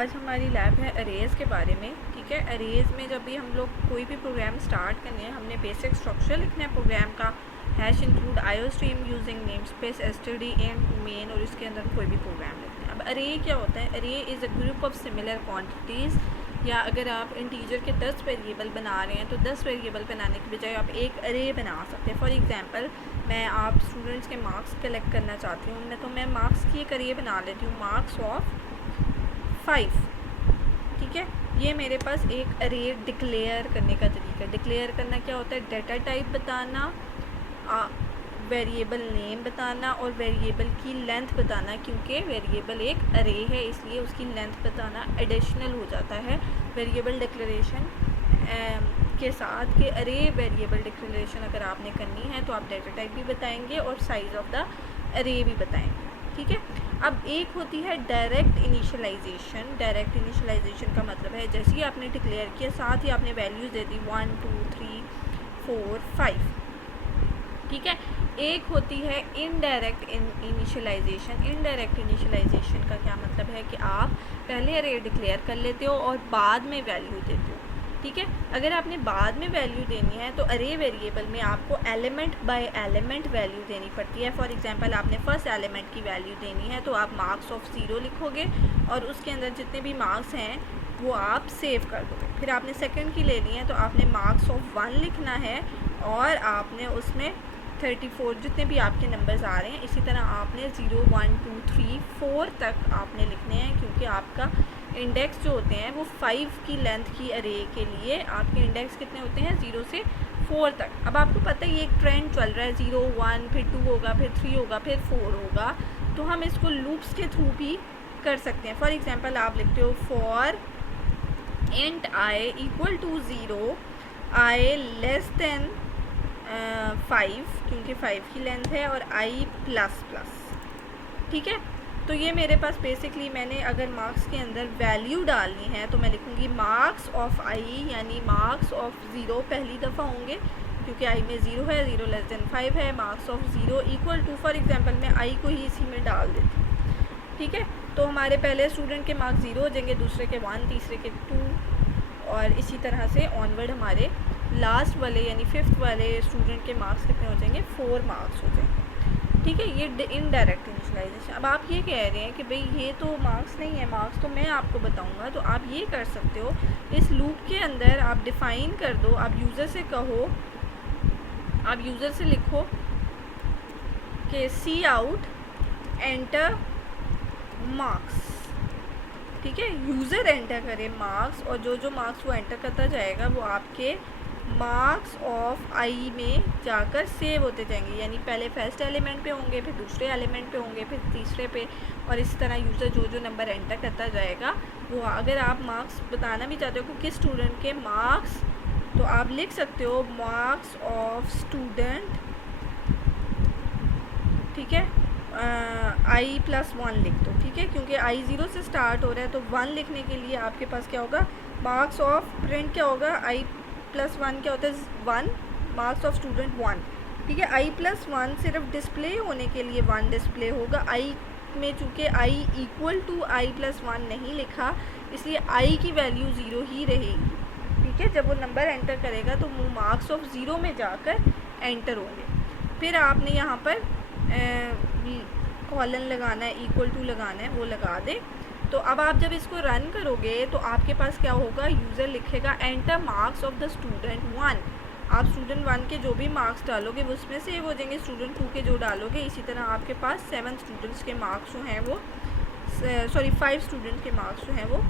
आज हमारी लैब है अरेज़ के बारे में। ठीक है, अरेज़ में जब भी हम लोग कोई भी प्रोग्राम स्टार्ट करने हैं, हमने बेसिक स्ट्रक्चर लिखना है प्रोग्राम का। Hash include iostream using name space STD and main, और इसके अंदर कोई भी प्रोग्राम लिखते हैं। अब अरे क्या होता है? अरे is a group of similar quantities, या अगर आप इंटीजर के 10 वेरिएबल बना रहे हैं तो 10 वेरिएबल बनाने के बजाय आप एक अरे बना सकते हैं। फॉर एग्जांपल, मैं आप स्टूडेंट्स के मार्क्स कलेक्ट करना चाहती हूँ, तो मैं मार्क्स की एक अरे बना लेती हूँ, मार्क्स ऑफ 5। ठीक है, ये मेरे पास एक अरे डिक्लेयर करने का तरीका। डिक्लेयर करना क्या होता है? डाटा टाइप बताना, वेरिएबल नेम बताना और वेरिएबल की लेंथ बताना। क्योंकि वेरिएबल एक अरे है इसलिए उसकी लेंथ बताना एडिशनल हो जाता है वेरिएबल डिक्लेरेशन के साथ। कि अरे वेरिएबल डिक्लेरेशन अगर आपने करनी है तो आप डाटा टाइप भी बताएंगे और साइज़ ऑफ द अरे भी बताएंगे। ठीक है, अब एक होती है डायरेक्ट इनिशियलाइजेशन। डायरेक्ट इनिशियलाइजेशन का मतलब है जैसे ही आपने डिक्लेयर किया साथ ही आपने वैल्यूज़ दे दी 1 2 3 4 5। ठीक है, एक होती है इनडायरेक्ट इनिशियलाइजेशन। इनडायरेक्ट इनिशियलाइजेशन का क्या मतलब है कि आप पहले अरे डिक्लेयर कर लेते हो और बाद में वैल्यू देते हो। ठीक है, अगर आपने बाद में वैल्यू देनी है तो अरे वेरिएबल में आपको एलिमेंट बाय एलिमेंट वैल्यू देनी पड़ती है। फॉर एग्जांपल, आपने फर्स्ट एलिमेंट की वैल्यू देनी है तो आप मार्क्स ऑफ 0 लिखोगे और उसके अंदर जितने भी मार्क्स हैं वो आप सेव कर दोगे। फिर आपने सेकंड की लेनी है तो आपने मार्क्स ऑफ 1 लिखना है और आपने उसमें 34 जितने भी आपके नंबर्स आ रहे हैं, इसी तरह आपने 0 1 2 3 4 तक आपने लिखने हैं। क्योंकि आपका इंडेक्स जो होते हैं वो 5 की लेंथ की अरे के लिए आपके इंडेक्स कितने होते हैं? 0 से 4 तक। अब आपको पता है ये एक ट्रेंड चल रहा है, 0 1 फिर 2 होगा, फिर 3 होगा, फिर 4 होगा। तो हम इसको लूप्स के थ्रू भी कर सकते हैं। फॉर एग्जांपल, आप लिखते हो for int i equal to 0, i less than 5, क्योंकि 5 की लेंथ है, और आई प्लस प्लस। ठीक है, तो ये मेरे पास बेसिकली मैंने अगर मार्क्स के अंदर वैल्यू डालनी है तो मैं लिखूँगी मार्क्स ऑफ आई, यानी मार्क्स ऑफ 0 पहली दफ़ा होंगे क्योंकि आई में 0 है, 0 लेस देन 5 है। Marks of 0 equal to, for example मैं आई को ही इसी में डाल देती हूँ। ठीक है, तो हमारे पहले स्टूडेंट के मार्क्स 0 हो जाएंगे, दूसरे के 1, तीसरे के 2, और इसी तरह से ऑनवर्ड हमारे लास्ट वाले यानी 5th वाले स्टूडेंट के मार्क्स कितने हो जाएंगे? 4 मार्क्स हो जाएंगे। ठीक है, ये इनडायरेक्ट इनिशियलाइजेशन। अब आप ये कह रहे हैं कि भाई ये तो मार्क्स नहीं है, मार्क्स तो मैं आपको बताऊंगा। तो आप ये कर सकते हो, इस लूप के अंदर आप डिफ़ाइन कर दो। आप यूज़र से कहो, आप यूज़र से लिखो कि सी आउट एंटर मार्क्स। ठीक है, यूज़र एंटर करे मार्क्स, और जो जो मार्क्स वो एंटर करता जाएगा वो आपके मार्क्स ऑफ आई में जाकर सेव होते जाएंगे। यानी पहले फर्स्ट एलिमेंट पे होंगे, फिर दूसरे एलिमेंट पे होंगे, फिर तीसरे पे, और इस तरह यूज़र जो जो नंबर एंटर करता जाएगा वो। अगर आप मार्क्स बताना भी चाहते हो कि किस स्टूडेंट के मार्क्स, तो आप लिख सकते हो मार्क्स ऑफ स्टूडेंट, ठीक है, आई प्लस 1 लिख दो। ठीक है, क्योंकि आई 0 से स्टार्ट हो रहा है तो 1 लिखने के लिए आपके पास क्या होगा? मार्क्स ऑफ प्रिंट क्या होगा? आई प्लस 1 क्या होता है? 1, मार्क्स ऑफ स्टूडेंट 1। ठीक है, आई प्लस 1 सिर्फ डिस्प्ले होने के लिए 1 डिस्प्ले होगा। आई में चूँकि आई इक्वल टू आई प्लस 1 नहीं लिखा, इसलिए आई की वैल्यू 0 ही रहेगी। ठीक है, जब वो नंबर एंटर करेगा तो वो मार्क्स ऑफ 0 में जाकर एंटर होंगे। फिर आपने यहाँ पर कॉलन लगाना है, इक्वल टू लगाना है, वो लगा दे। तो अब आप जब इसको रन करोगे तो आपके पास क्या होगा? यूज़र लिखेगा enter marks of the student 1। आप स्टूडेंट 1 के जो भी मार्क्स डालोगे वो उसमें सेव हो जाएंगे, स्टूडेंट 2 के जो डालोगे। इसी तरह आपके पास 7 स्टूडेंट्स के मार्क्स जो हैं वो 5 स्टूडेंट्स के मार्क्स जो हैं वो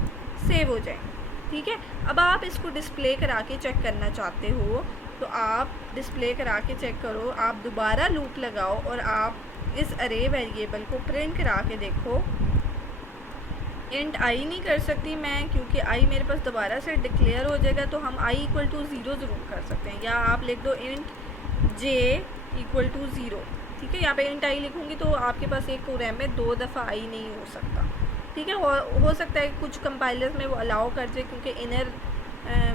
सेव हो जाएंगे। ठीक है, अब आप इसको डिस्प्ले करा के चेक करना चाहते हो तो आप डिस्प्ले करा के चेक करो। आप दोबारा लूप लगाओ और आप इस अरे वेरिएबल को प्रिंट करा के देखो। इंट आई नहीं कर सकती मैं, क्योंकि आई मेरे पास दोबारा से डिक्लेयर हो जाएगा, तो हम आई इक्वल टू 0 ज़रूर कर सकते हैं। या आप लिख दो इंट जे इक्वल टू 0। ठीक है, यहाँ पे इंट आई लिखूँगी तो आपके पास एक प्रोग्राम में 2 दफ़ा आई नहीं हो सकता। ठीक है, हो सकता है कुछ कंपाइलर्स में वो अलाउ कर दे क्योंकि इनर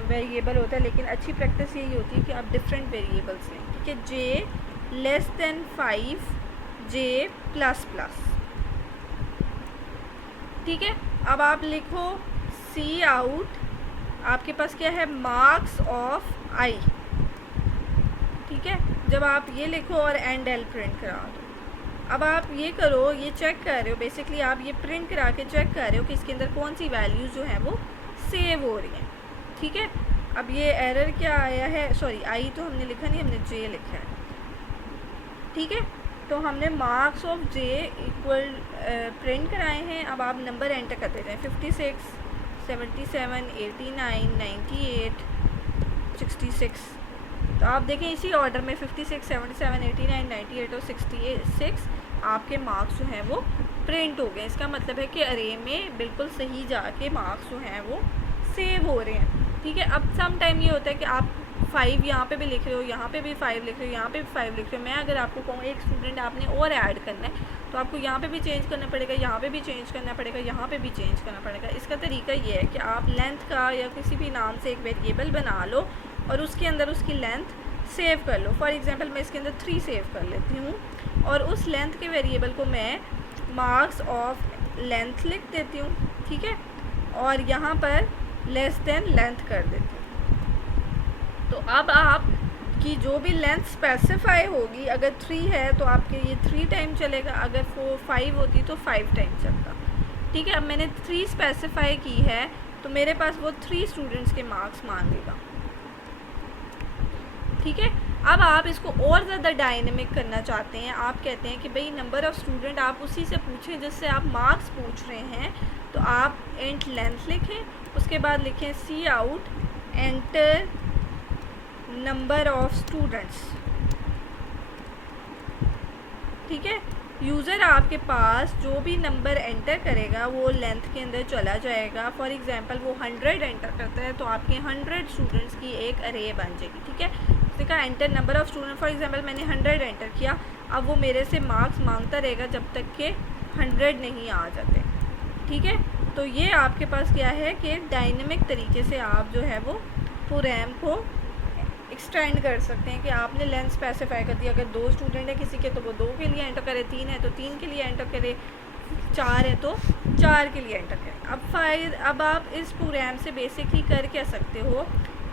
वेरिएबल होता है, लेकिन अच्छी प्रैक्टिस यही होती है कि आप डिफरेंट वेरिएबल्स लें। ठीक है, जे लेस देन 5, जे प्लस प्लस। ठीक है, अब आप लिखो सी आउट, आपके पास क्या है, मार्क्स ऑफ आई, ठीक है। जब आप ये लिखो और एंड एल प्रिंट करा दो। अब आप ये करो, ये चेक कर रहे हो बेसिकली, आप ये प्रिंट करा के चेक कर रहे हो कि इसके अंदर कौन सी वैल्यूज़ जो हैं वो सेव हो रही हैं, ठीक है। अब ये एरर क्या आया है, सॉरी आई तो हमने लिखा नहीं, हमने जे लिखा है, ठीक है। तो हमने marks of J equal print कराए हैं। अब आप नंबर एंटर करते जाएँ, 56, 77, 89, 98, 66। तो आप देखें इसी ऑर्डर में 56, 77, 89, 98 और 66 आपके मार्क्स जो हैं वो प्रिंट हो गए। इसका मतलब है कि अरे में बिल्कुल सही जाके मार्क्स जो हैं वो सेव हो रहे हैं, ठीक है। अब सम टाइम ये होता है कि आप 5 यहाँ पे भी लिख रहे हो, यहाँ पे भी 5 लिख रहे हो, यहाँ पे भी 5 लिख रहे हो। मैं अगर आपको कहूँ एक स्टूडेंट आपने और ऐड करना है तो आपको यहाँ पे भी चेंज करना पड़ेगा, यहाँ पे भी चेंज करना पड़ेगा, यहाँ पे भी चेंज करना पड़ेगा। इसका तरीका ये है कि आप लेंथ का या किसी भी नाम से एक वेरिएबल बना लो और उसके अंदर उसकी लेंथ सेव कर लो। फॉर एग्जांपल मैं इसके अंदर 3 सेव कर लेती हूँ और उस लेंथ के वेरिएबल को मैं मार्क्स ऑफ लेंथ लिख देती हूँ, ठीक है, और यहाँ पर लेस देन लेंथ कर देती हूँ। तो अब आपकी जो भी लेंथ स्पेसिफाई होगी, अगर 3 है तो आपके ये 3 टाइम चलेगा, अगर 5 होती तो 5 टाइम चलता, ठीक है। अब मैंने 3 स्पेसिफाई की है तो मेरे पास वो 3 स्टूडेंट्स के मार्क्स मांगेगा, ठीक है। अब आप इसको और ज़्यादा डायनेमिक करना चाहते हैं, आप कहते हैं कि भाई नंबर ऑफ़ स्टूडेंट आप उसी से पूछें जिससे आप मार्क्स पूछ रहे हैं, तो आप इंट लेंथ लिखें, उसके बाद लिखें C out enter number of students, ठीक है। यूज़र आपके पास जो भी नंबर एंटर करेगा वो लेंथ के अंदर चला जाएगा। फॉर एग्जांपल वो 100 एंटर करता है तो आपके 100 स्टूडेंट्स की एक अरे बन जाएगी, ठीक है। उसने कहा enter number of student, for example मैंने 100 एंटर किया, अब वो मेरे से मार्क्स मांगता रहेगा जब तक के 100 नहीं आ जाते, ठीक है। तो ये आपके पास क्या है कि डायनेमिक तरीके से आप जो है वो प्रोग्राम को एक्सटेंड कर सकते हैं कि आपने लेंथ स्पेसिफाई कर दी। अगर 2 स्टूडेंट है किसी के तो वो 2 के लिए एंटर करे, 3 है तो 3 के लिए एंटर करे, 4 है तो 4 के लिए एंटर करें। अब आप इस प्रोग्राम से बेसिकली कर क्या सकते हो,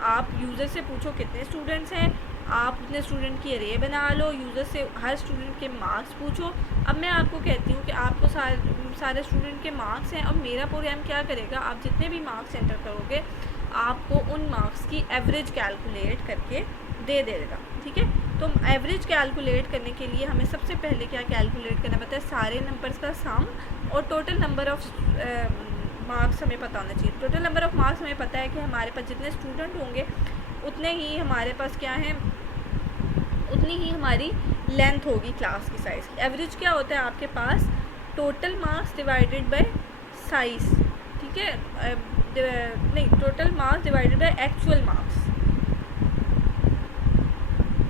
आप यूज़र से पूछो कितने स्टूडेंट्स हैं, आप उतने स्टूडेंट की अरे बना लो, यूज़र से हर स्टूडेंट के मार्क्स पूछो। अब मैं आपको कहती हूँ कि आपको सारे स्टूडेंट के मार्क्स हैं और मेरा प्रोग्राम क्या करेगा, आप जितने भी मार्क्स एंटर करोगे आपको उन मार्क्स की एवरेज कैलकुलेट करके दे देगा, ठीक है। तो एवरेज कैलकुलेट करने के लिए हमें सबसे पहले क्या कैलकुलेट करना पड़ता है, सारे नंबर्स का सम और टोटल नंबर ऑफ़ मार्क्स हमें पता होना चाहिए। टोटल नंबर ऑफ़ मार्क्स हमें पता है कि हमारे पास जितने स्टूडेंट होंगे उतने ही हमारे पास क्या है, उतनी ही हमारी लेंथ होगी क्लास की साइज़ की। एवरेज क्या होता है आपके पास, total marks divided by size, ठीक है, नहीं total marks divided by actual marks,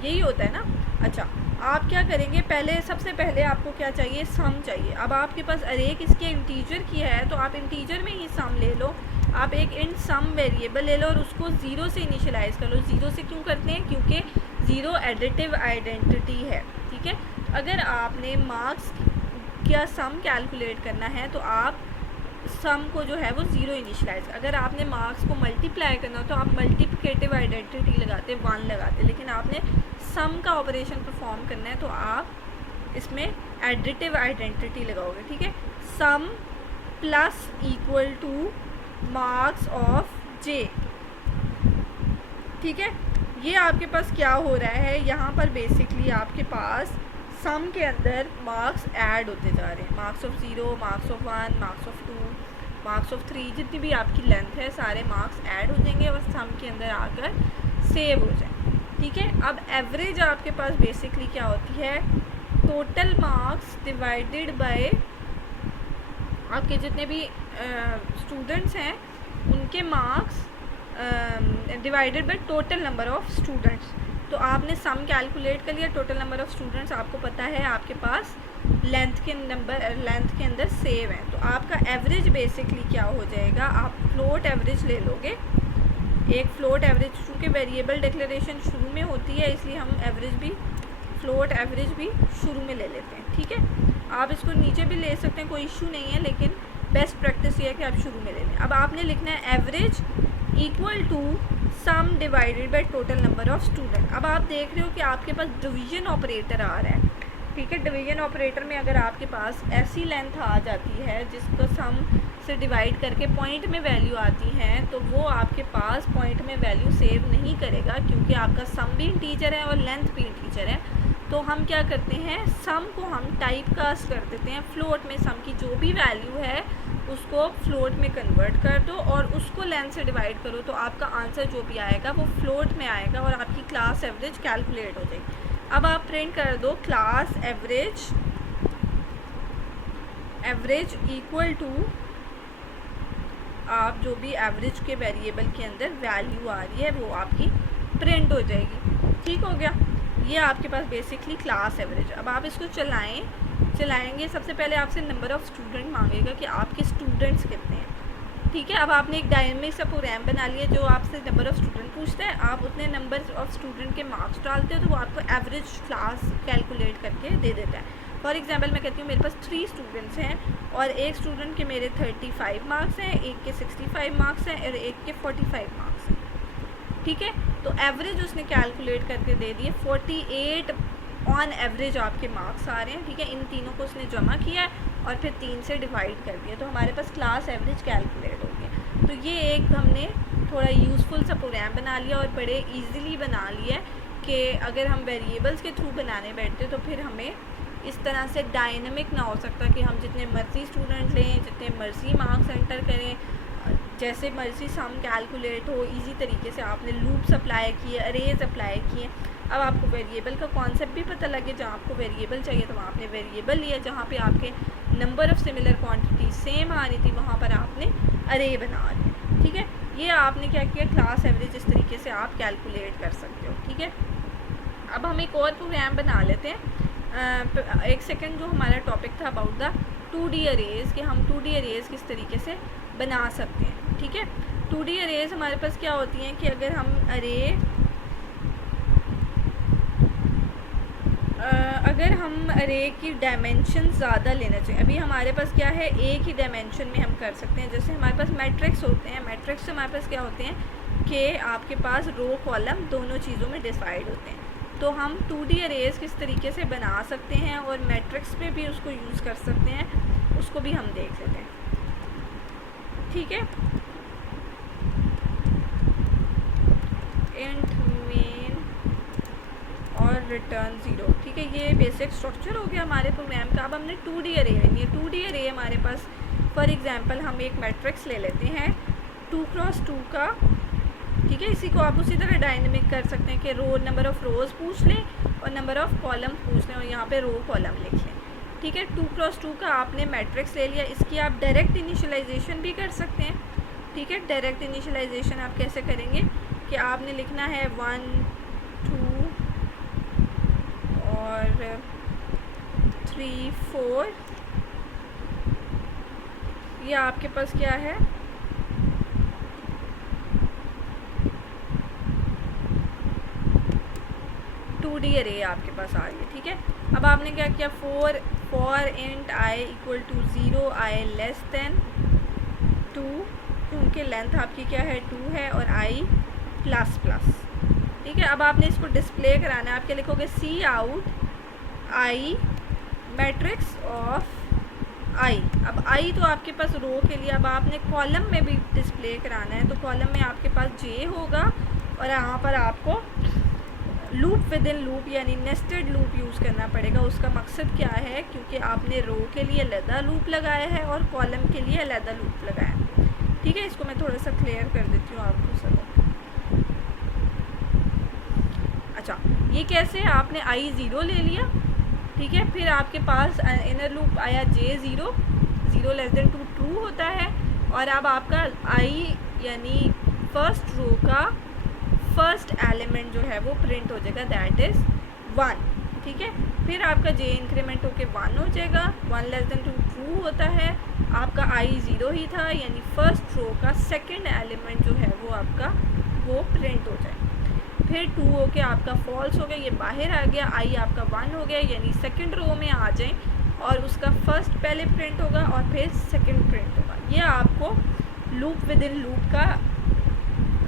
यही होता है ना। अच्छा, आप क्या करेंगे, पहले सबसे पहले आपको क्या चाहिए, सम चाहिए। अब आपके पास अरे किसके इंटीजर की है तो आप इंटीजर में ही सम ले लो। आप एक इंट सम वेरिएबल ले लो और उसको 0 से इनिशियलाइज़ कर लो। 0 से क्यों करते हैं, क्योंकि 0 एडिटिव आइडेंटिटी है, ठीक है। अगर आपने मार्क्स का सम कैलकुलेट करना है तो आप सम को जो है वो 0 इनिशियलाइज, अगर आपने मार्क्स को मल्टीप्लाई करना हो तो आप मल्टीप्लिकेटिव आइडेंटिटी लगाते 1 लगाते, लेकिन आपने सम का ऑपरेशन परफॉर्म करना है तो आप इसमें एडिटिव आइडेंटिटी लगाओगे, ठीक है। Sum plus equal to marks of J, ठीक है। ये आपके पास क्या हो रहा है, यहाँ पर बेसिकली आपके पास सम के अंदर मार्क्स ऐड होते जा रहे हैं, marks of 0, marks of 1, marks of 2, marks of 3, जितनी भी आपकी लेंथ है सारे मार्क्स ऐड हो जाएंगे और सम के अंदर आकर सेव हो जाएंगे, ठीक है। अब एवरेज आपके पास बेसिकली क्या होती है, टोटल मार्क्स डिवाइडेड बाय आपके जितने भी स्टूडेंट्स हैं उनके marks divided by total number of students. तो आपने सम कैलकुलेट कर लिया, टोटल नंबर ऑफ़ स्टूडेंट्स आपको पता है आपके पास लेंथ के अंदर सेव है, तो आपका एवरेज बेसिकली क्या हो जाएगा, आप फ्लोट एवरेज ले लोगे। एक फ्लोट एवरेज, चूँकि वेरिएबल डिक्लेरेशन शुरू में होती है इसलिए हम फ्लोट एवरेज भी शुरू में ले लेते हैं, ठीक है। आप इसको नीचे भी ले सकते हैं, कोई इशू नहीं है, लेकिन बेस्ट प्रैक्टिस ये है कि आप शुरू में ले लें। अब आपने लिखना है average equal to sum divided by total number of student. अब आप देख रहे हो कि आपके पास डिवीजन ऑपरेटर आ रहा है, ठीक है। डिवीजन ऑपरेटर में अगर आपके पास ऐसी लेंथ आ जाती है जिसको सम से डिवाइड करके पॉइंट में वैल्यू आती है, तो वो आपके पास पॉइंट में वैल्यू सेव नहीं करेगा, क्योंकि आपका सम भी इंटीजर है और लेंथ भी इंटीजर है। तो हम क्या करते हैं, सम को हम टाइप कास्ट कर देते हैं फ्लोट में। सम की जो भी वैल्यू है उसको फ्लोट में कन्वर्ट कर दो और उसको लेंथ से डिवाइड करो, तो आपका आंसर जो भी आएगा वो फ्लोट में आएगा और आपकी क्लास एवरेज कैलकुलेट हो जाएगी। अब आप प्रिंट कर दो क्लास एवरेज इक्वल टू, आप जो भी एवरेज के वेरिएबल के अंदर वैल्यू आ रही है वो आपकी प्रिंट हो जाएगी। ठीक हो गया, ये आपके पास बेसिकली क्लास एवरेज। अब आप इसको चलाएंगे, सबसे पहले आपसे नंबर ऑफ़ स्टूडेंट मांगेगा कि आपके स्टूडेंट्स कितने हैं, ठीक है। अब आपने एक डायनेमिक सा प्रोग्राम बना लिया जो आपसे नंबर ऑफ़ स्टूडेंट पूछता है, आप उतने नंबर ऑफ़ स्टूडेंट के मार्क्स डालते हो तो वो आपको एवरेज क्लास कैलकुलेट करके दे देता है। फॉर एग्जांपल मैं कहती हूँ मेरे पास 3 स्टूडेंट्स हैं और एक स्टूडेंट के मेरे 35 मार्क्स हैं, एक के 65 मार्क्स हैं और एक के 45 मार्क्स हैं, ठीक है। तो एवरेज उसने कैलकुलेट करके दे दिए, 48 ऑन एवरेज आपके मार्क्स आ रहे हैं, ठीक है। इन तीनों को उसने जमा किया और फिर 3 से डिवाइड कर दिया, तो हमारे पास क्लास एवरेज कैलकुलेट हो गया। तो ये एक हमने थोड़ा यूज़फुल सा प्रोग्राम बना लिया और बड़े ईजीली बना लिया कि अगर हम वेरिएबल्स के थ्रू बनाने बैठते तो फिर हमें इस तरह से डायनेमिक ना हो सकता कि हम जितने मर्जी स्टूडेंट लें, जितने मर्जी मार्क्स एंटर करें, जैसे मर्जी सम कैलकुलेट हो। इजी तरीके से आपने लूप्स अप्लाई किए, अरेज अप्लाई किए। अब आपको वेरिएबल का कॉन्सेप्ट भी पता लगे, जहाँ आपको वेरिएबल चाहिए तो वहाँ आपने वेरिएबल लिया, जहाँ पे आपके number of similar quantity same आ रही थी वहाँ पर आपने अरे बना दिया, ठीक है। ये आपने क्या किया, क्लास एवरेज इस तरीके से आप कैलकुलेट कर सकते हो, ठीक है। अब हम एक और प्रोग्राम बना लेते हैं। एक सेकंड, जो हमारा टॉपिक था अबाउट द 2D अरेज, कि हम 2D अरेज किस तरीके से बना सकते हैं, ठीक है। 2D अरेज हमारे पास क्या होती हैं कि अगर हम अरे की डायमेंशन ज़्यादा लेना चाहिए। अभी हमारे पास क्या है, एक ही डायमेंशन में हम कर सकते हैं। जैसे हमारे पास मैट्रिक्स होते हैं, मैट्रिक्स से हमारे पास क्या होते हैं कि आपके पास रो कॉलम दोनों चीज़ों में डिवाइड होते हैं। तो हम 2D अरेज किस तरीके से बना सकते हैं और मैट्रिक्स में भी उसको यूज़ कर सकते हैं, उसको भी हम देख लेते हैं, ठीक है। इंट मेन और रिटर्न 0, ठीक है। ये बेसिक स्ट्रक्चर हो गया हमारे प्रोग्राम का। अब हमने 2D अरे लेनी है। 2D अरे हमारे पास फॉर एग्जांपल हम एक मैट्रिक्स ले लेते हैं 2x2 का, ठीक है। इसी को आप उसी तरह डायनेमिक कर सकते हैं कि रो नंबर ऑफ़ रोज़ पूछ लें और नंबर ऑफ़ कॉलम पूछ लें और यहाँ पे रो कॉलम लिख लें, ठीक है। 2x2 का आपने मैट्रिक्स ले लिया। इसकी आप डायरेक्ट इनिशियलाइजेशन भी कर सकते हैं, ठीक है। डायरेक्ट इनिशियलाइजेशन आप कैसे करेंगे कि आपने लिखना है 1 2 और 3 4, ये आपके पास क्या है, D अरे आपके पास आ रही है, ठीक है। अब आपने क्या किया, for int i equal to 0, i less than 2, क्योंकि लेंथ आपकी क्या है 2 है और आई प्लस प्लस, ठीक है। अब आपने इसको डिस्प्ले कराना है। आप क्या लिखोगे, सी आउट आई मैट्रिक्स ऑफ आई। अब आई तो आपके पास रो के लिए, अब आपने कॉलम में भी डिस्प्ले कराना है, तो कॉलम में आपके पास जे होगा और यहाँ पर आपको लूप विद इन लूप यानी नेस्टेड लूप यूज़ करना पड़ेगा। उसका मकसद क्या है, क्योंकि आपने रो के लिए अलग लूप लगाया है और कॉलम के लिए अलग लूप लगाया है, ठीक है। इसको मैं थोड़ा सा क्लियर कर देती हूँ आपको सब। अच्छा, ये कैसे, आपने आई 0 ले लिया, ठीक है। फिर आपके पास इनर लूप आया जे 0, 0 लेस देन 2 ट्रू होता है और अब आपका आई यानी फर्स्ट रो का फर्स्ट एलिमेंट जो है वो प्रिंट हो जाएगा, दैट इज़ 1, ठीक है। फिर आपका जे इंक्रीमेंट होके 1 हो जाएगा, 1 लेस देन 2 ट्रू होता है। आपका आई 0 ही था यानी फर्स्ट रो का सेकंड एलिमेंट जो है वो आपका वो प्रिंट हो जाए। फिर 2 होके आपका फॉल्स हो गया, ये बाहर आ गया। आई आपका 1 हो गया यानी सेकंड रो में आ जाए और उसका फर्स्ट पहले प्रिंट होगा और फिर सेकंड प्रिंट होगा। ये आपको लूप विद इन लूप का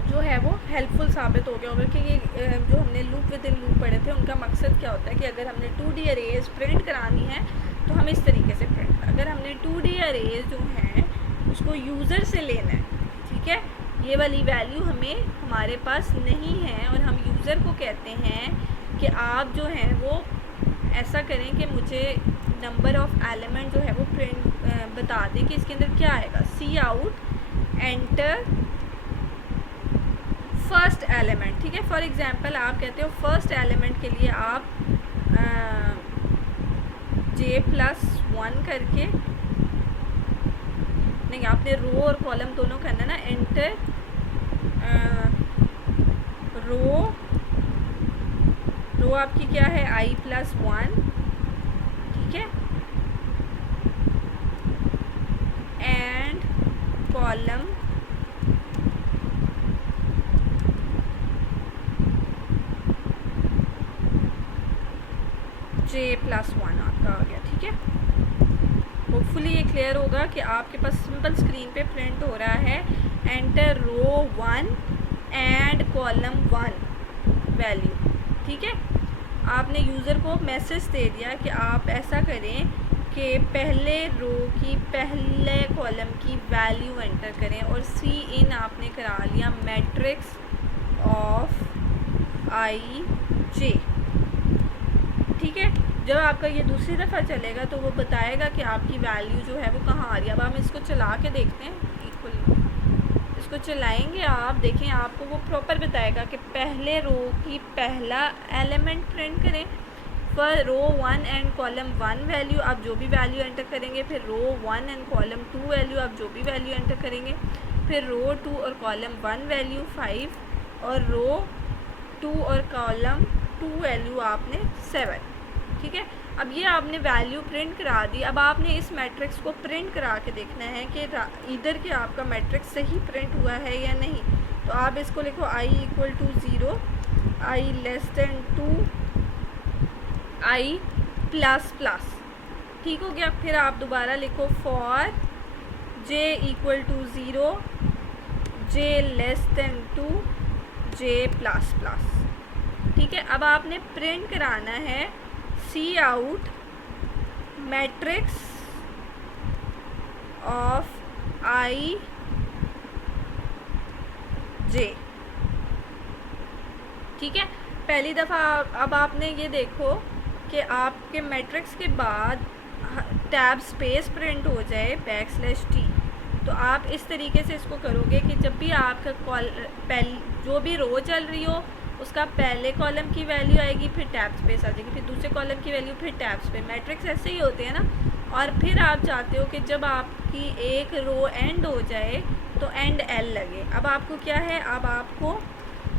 जो है वो हेल्पफुल साबित हो गया होगा कि ये जो हमने लूप विद इन लूप पढ़े थे उनका मकसद क्या होता है कि अगर हमने 2D अरेज प्रिंट करानी है तो हम इस तरीके से प्रिंट, अगर हमने 2D अरेज जो हैं उसको यूज़र से लेना है, ठीक है, ये वाली वैल्यू हमें हमारे पास नहीं है और हम यूज़र को कहते हैं कि आप जो हैं वो ऐसा करें कि मुझे नंबर ऑफ़ एलिमेंट जो है वो प्रिंट बता दें कि इसके अंदर क्या आएगा। सी आउट एंटर फर्स्ट एलिमेंट, ठीक है। फॉर एग्जांपल आप कहते हो फर्स्ट एलिमेंट के लिए आप J+1 करके, नहीं आपने रो और कॉलम दोनों करना ना, एंटर रो आपकी क्या है I+1, ठीक है, एंड कॉलम J+1 आपका आ गया, ठीक है। होपफुली ये क्लियर होगा कि आपके पास सिंपल स्क्रीन पे प्रिंट हो रहा है enter row 1 and column 1 value, ठीक है। आपने यूज़र को मैसेज दे दिया कि आप ऐसा करें कि पहले रो की पहले कॉलम की वैल्यू एंटर करें और सी इन आपने करा लिया मैट्रिक्स ऑफ IJ, ठीक है। जब आपका ये दूसरी दफ़ा चलेगा तो वो बताएगा कि आपकी वैल्यू जो है वो कहाँ आ रही है। अब हम इसको चला के देखते हैं, इक्वल इसको चलाएंगे आप देखें, आपको वो प्रॉपर बताएगा कि पहले रो की पहला एलिमेंट प्रिंट करें, for row 1 and column 1 value आप जो भी वैल्यू एंटर करेंगे, फिर रो 1 एंड कॉलम 2 वैल्यू आप जो भी वैल्यू एंटर करेंगे, फिर रो 2 और कॉलम 1 वैल्यू 5 और रो 2 और कॉलम 2 वैल्यू आपने 7, ठीक है। अब ये आपने वैल्यू प्रिंट करा दी। अब आपने इस मैट्रिक्स को प्रिंट करा के देखना है कि इधर के आपका मैट्रिक्स सही प्रिंट हुआ है या नहीं। तो आप इसको लिखो I = 0, I <2, I++, ठीक हो गया। फिर आप दोबारा लिखो फॉर J = 0, J<2, J++, ठीक है। अब आपने प्रिंट कराना है सी आउट मैट्रिक्स ऑफ IJ, ठीक है। पहली दफ़ा अब आपने ये देखो कि आपके मैट्रिक्स के बाद टैब स्पेस प्रिंट हो जाए \T, तो आप इस तरीके से इसको करोगे कि जब भी आपका जो भी रो चल रही हो उसका पहले कॉलम की वैल्यू आएगी, फिर टैब स्पेस आ जाएगी, फिर दूसरे कॉलम की वैल्यू, फिर टैब स्पेस। मैट्रिक्स ऐसे ही होते हैं ना। और फिर आप चाहते हो कि जब आपकी एक रो एंड हो जाए तो एंड L लगे। अब आपको क्या है, अब आपको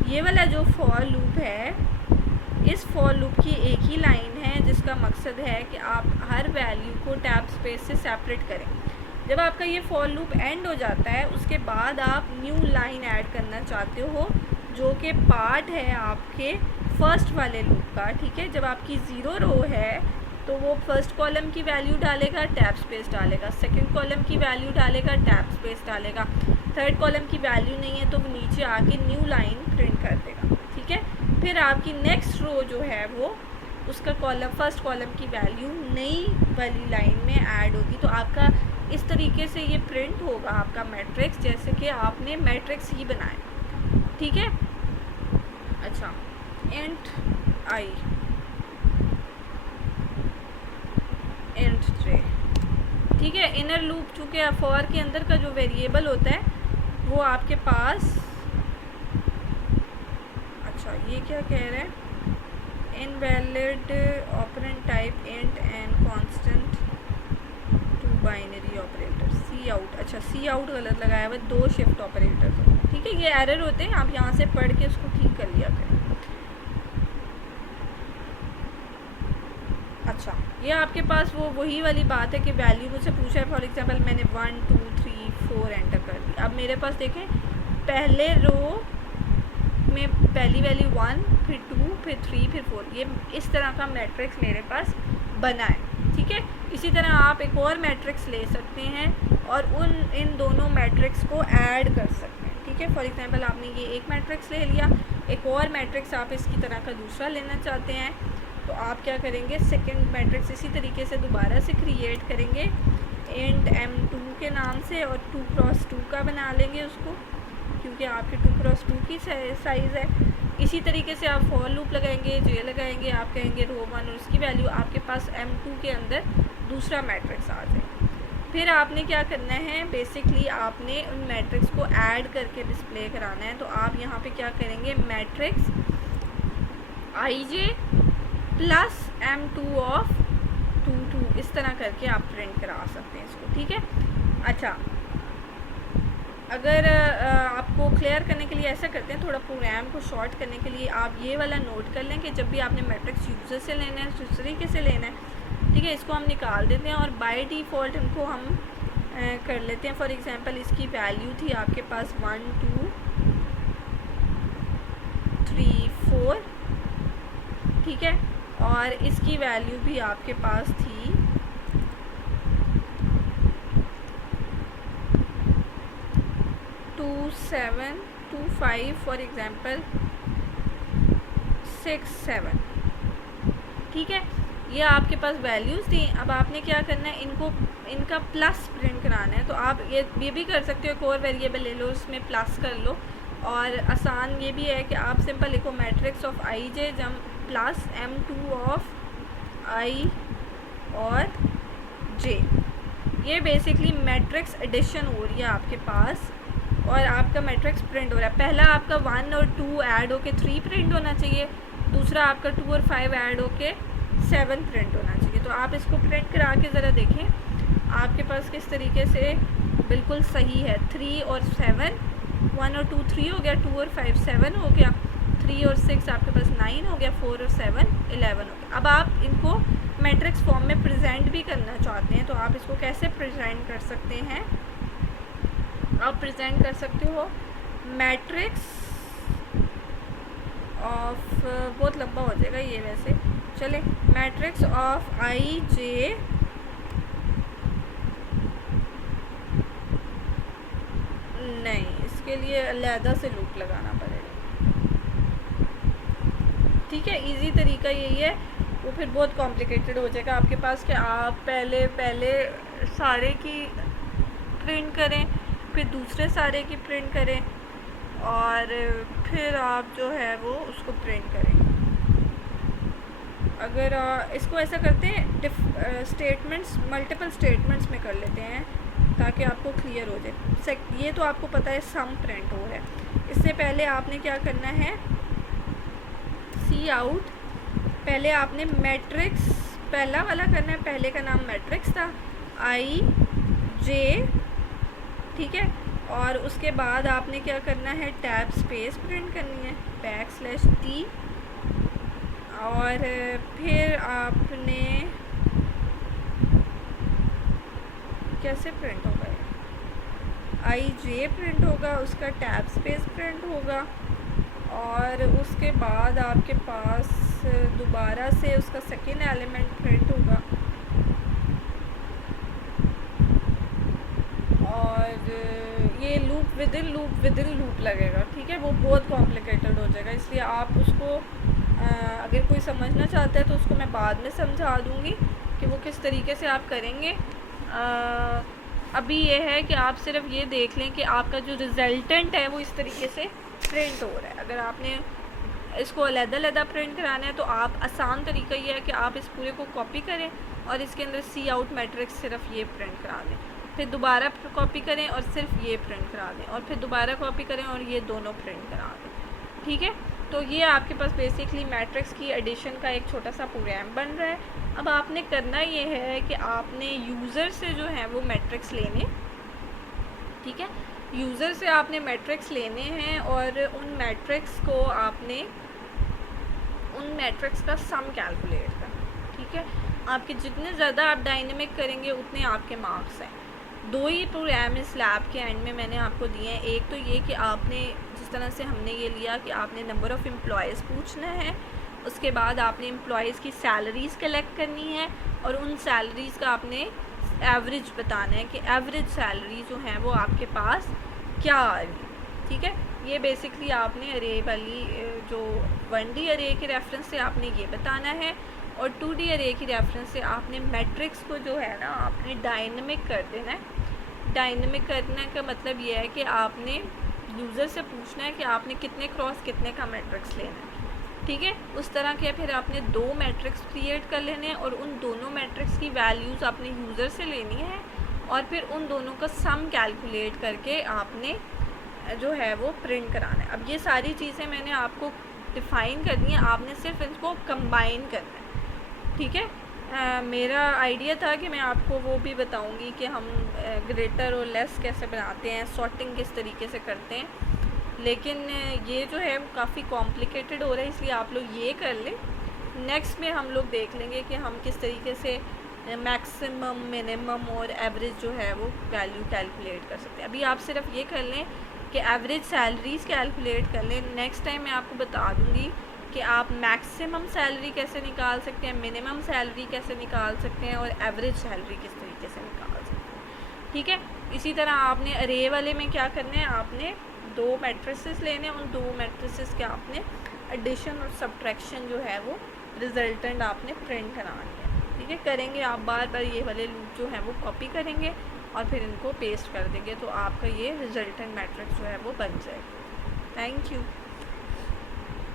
ये वाला जो फॉर लूप है, इस फॉर लूप की एक ही लाइन है जिसका मकसद है कि आप हर वैल्यू को टैब स्पेस से सेपरेट करें। जब आपका ये फॉर लूप एंड हो जाता है उसके बाद आप न्यू लाइन ऐड करना चाहते हो जो कि पार्ट है आपके फर्स्ट वाले लूप का, ठीक है। जब आपकी 0 रो है तो वो फर्स्ट कॉलम की वैल्यू डालेगा, टैब स्पेस डालेगा, सेकंड कॉलम की वैल्यू डालेगा, टैब स्पेस डालेगा, थर्ड कॉलम की वैल्यू नहीं है तो वो नीचे आके न्यू लाइन प्रिंट कर देगा, ठीक है। फिर आपकी नेक्स्ट रो जो है वो उसका कॉलम फर्स्ट कॉलम की वैल्यू नई वाली लाइन में ऐड होगी। तो आपका इस तरीके से ये प्रिंट होगा आपका मैट्रिक्स, जैसे कि आपने मैट्रिक्स ही बनाया, ठीक है। अच्छा, int I int J, ठीक है। इनर लूप चूँकि फॉर के अंदर का जो वेरिएबल होता है वो आपके पास, अच्छा ये क्या कह रहे हैं, invalid operand type int and constant to binary operator cout. अच्छा सी आउट गलत लगाया हुआ, 2 शिफ्ट ऑपरेटर्स, ठीक है। ये एरर होते हैं, आप यहाँ से पढ़ के उसको ठीक कर लिया करें। अच्छा, ये आपके पास वही वाली बात है कि वैल्यू मुझसे पूछा है। फॉर एग्जांपल मैंने 1 2 3 4 एंटर कर दी। अब मेरे पास देखें पहले रो में पहली वैल्यू 1, फिर 2, फिर 3, फिर 4, ये इस तरह का मैट्रिक्स मेरे पास बना है, ठीक है। इसी तरह आप एक और मैट्रिक्स ले सकते हैं और इन दोनों मैट्रिक्स को ऐड कर सकते हैं, ठीक है। फॉर एग्जांपल आपने ये एक मैट्रिक्स ले लिया, एक और मैट्रिक्स आप इसकी तरह का दूसरा लेना चाहते हैं, तो आप क्या करेंगे, सेकंड मैट्रिक्स इसी तरीके से दोबारा से क्रिएट करेंगे इंट m2 के नाम से और 2 क्रॉस 2 का बना लेंगे उसको, क्योंकि आपके 2 क्रॉस 2 की साइज़ है। इसी तरीके से आप फॉर लूप लगाएंगे, जे लगाएंगे, आप कहेंगे रो 1 और उसकी वैल्यू आपके पास m2 के अंदर दूसरा मैट्रिक्स आ जाए। फिर आपने क्या करना है, बेसिकली आपने उन मैट्रिक्स को ऐड करके डिस्प्ले कराना है। तो आप यहाँ पे क्या करेंगे, matrix ij plus m2 of 2 2 इस तरह करके आप प्रिंट करा सकते हैं इसको, ठीक है। अच्छा, अगर आपको क्लियर करने के लिए ऐसा करते हैं, थोड़ा प्रोग्राम को शॉर्ट करने के लिए आप ये वाला नोट कर लें कि जब भी आपने मैट्रिक्स यूज़र से लेना है उस तरीके से लेना है, ठीक है। इसको हम निकाल देते हैं और बाय डिफ़ॉल्ट इनको हम कर लेते हैं। फॉर एग्जांपल इसकी वैल्यू थी आपके पास 1 2 3 4, ठीक है, और इसकी वैल्यू भी आपके पास थी 2 7 2 5 फॉर एग्जांपल 6 7, ठीक है। ये आपके पास वैल्यूज़ थी। अब आपने क्या करना है, इनका प्लस प्रिंट कराना है। तो आप ये भी कर सकते हो, एक और वेरिएबल ले लो, उसमें प्लस कर लो। और आसान ये भी है कि आप सिंपल लिखो मैट्रिक्स ऑफ आई जे जम प्लस m2 ऑफ i और j। ये बेसिकली मैट्रिक्स एडिशन हो रही है आपके पास और आपका मैट्रिक्स प्रिंट हो रहा है। पहला आपका 1 और 2 ऐड होके 3 प्रिंट होना चाहिए, दूसरा आपका 2 और 5 ऐड होके 7 प्रिंट होना चाहिए। तो आप इसको प्रिंट करा के ज़रा देखें आपके पास किस तरीके से बिल्कुल सही है। 3 और 7, 1 और 2 3 हो गया, 2 और 5 7 हो गया, 3 और 6 आपके पास 9 हो गया, 4 और 7 11 हो गया। अब आप इनको मैट्रिक्स फॉर्म में प्रेजेंट भी करना चाहते हैं, तो आप इसको कैसे प्रेजेंट कर सकते हैं, आप प्रेजेंट कर सकते हो मैट्रिक्स ऑफ, बहुत लंबा हो जाएगा ये वैसे, चले मैट्रिक्स ऑफ आई जे नहीं, इसके लिए अलहदा से लूप लगाना पड़ेगा, ठीक है। इजी तरीका यही है, वो फिर बहुत कॉम्प्लिकेटेड हो जाएगा आपके पास कि आप पहले सारे की प्रिंट करें, फिर दूसरे सारे की प्रिंट करें और फिर आप जो है वो उसको प्रिंट करें। अगर इसको ऐसा करते हैं स्टेटमेंट्स मल्टीपल स्टेटमेंट्स में कर लेते हैं ताकि आपको क्लियर हो जाए। ये तो आपको पता है सम प्रिंट हो रहा है। इससे पहले आपने क्या करना है, सी आउट, पहले आपने मैट्रिक्स पहला वाला करना है, पहले का नाम मैट्रिक्स था आई जे, ठीक है। और उसके बाद आपने क्या करना है, टैब स्पेस प्रिंट करनी है \t और फिर आपने कैसे प्रिंट होगा, आई जे प्रिंट होगा, उसका टैब स्पेस प्रिंट होगा और उसके बाद आपके पास दोबारा से उसका सेकेंड एलिमेंट प्रिंट होगा और ये लूप विदिन लूप लगेगा, ठीक है। वो बहुत कॉम्प्लिकेटेड हो जाएगा, इसलिए आप उसको अगर कोई समझना चाहता है तो उसको मैं बाद में समझा दूँगी कि वो किस तरीके से आप करेंगे। अभी ये है कि आप सिर्फ ये देख लें कि आपका जो रिज़ल्टेंट है वो इस तरीके से प्रिंट हो रहा है। अगर आपने इसको अलग-अलग प्रिंट कराना है तो आप आसान तरीका ये है कि आप इस पूरे को कॉपी करें और इसके अंदर सी आउट मैट्रिक्स सिर्फ ये प्रिंट करा दें, फिर दोबारा कॉपी करें और सिर्फ ये प्रिंट करा दें और फिर दोबारा कॉपी करें और ये दोनों प्रिंट करा दें, ठीक है। तो ये आपके पास बेसिकली मैट्रिक्स की एडिशन का एक छोटा सा प्रोग्राम बन रहा है। अब आपने करना ये है कि आपने यूज़र से जो है वो मैट्रिक्स लेने, ठीक है, यूज़र से आपने मैट्रिक्स लेने हैं और उन मैट्रिक्स को आपने उन मैट्रिक्स का सम कैलकुलेट करना, ठीक है। आपके जितने ज़्यादा आप डायनेमिक करेंगे उतने आपके मार्क्स हैं। दो ही प्रोग्राम इस लैब के एंड में मैंने आपको दिए हैं। एक तो ये कि आपने जिस तरह से हमने ये लिया कि आपने नंबर ऑफ़ एम्प्लॉयज़ पूछना है उसके बाद आपने एम्प्लॉयज़ की सैलरीज़ कलेक्ट करनी है और उन सैलरीज़ का आपने एवरेज बताना है कि एवरेज सैलरी जो है वो आपके पास क्या आ रही है। ठीक है, ये बेसिकली आपने अरे वाली जो 1D अरे के रेफरेंस से आपने ये बताना है, और 2D अरे की रेफरेंस से आपने मैट्रिक्स को जो है ना आपने डायनेमिक कर देना है। डायनेमिक करने का मतलब ये है कि आपने यूज़र से पूछना है कि आपने कितने क्रॉस कितने का मैट्रिक्स लेना है। ठीक है, उस तरह के फिर आपने 2 मैट्रिक्स क्रिएट कर लेने हैं और उन दोनों मैट्रिक्स की वैल्यूज़ आपने यूज़र से लेनी है और फिर उन दोनों का सम कैलकुलेट करके आपने जो है वो प्रिंट कराना है। अब ये सारी चीज़ें मैंने आपको डिफ़ाइन कर दी हैं, आपने सिर्फ इनको कंबाइन करना है। ठीक है, मेरा आइडिया था कि मैं आपको वो भी बताऊंगी कि हम ग्रेटर और लेस कैसे बनाते हैं, सॉर्टिंग किस तरीके से करते हैं, लेकिन ये जो है वो काफ़ी कॉम्प्लिकेटेड हो रहा है, इसलिए आप लोग ये कर लें। नेक्स्ट में हम लोग देख लेंगे कि हम किस तरीके से मैक्सिमम, मिनिमम और एवरेज जो है वो वैल्यू कैलकुलेट कर सकते हैं। अभी आप सिर्फ ये कर लें कि एवरेज सैलरीज़ कैलकुलेट कर लें। नेक्स्ट टाइम मैं आपको बता दूँगी कि आप मैक्सिमम सैलरी कैसे निकाल सकते हैं, मिनिमम सैलरी कैसे निकाल सकते हैं और एवरेज सैलरी किस तरीके से निकाल सकते हैं। ठीक है, इसी तरह आपने अरे वाले में क्या करना है, आपने 2 मैट्रिसेस लेने, उन 2 मैट्रिसेस के आपने एडिशन और सब्ट्रैक्शन जो है वो रिजल्टेंट आपने प्रिंट करानी है। ठीक है, करेंगे आप बार बार ये वाले लूप जो है वो कॉपी करेंगे और फिर इनको पेस्ट कर देंगे तो आपका ये रिजल्टेंट मैट्रिक्स जो है वो बन जाएगा। Thank you.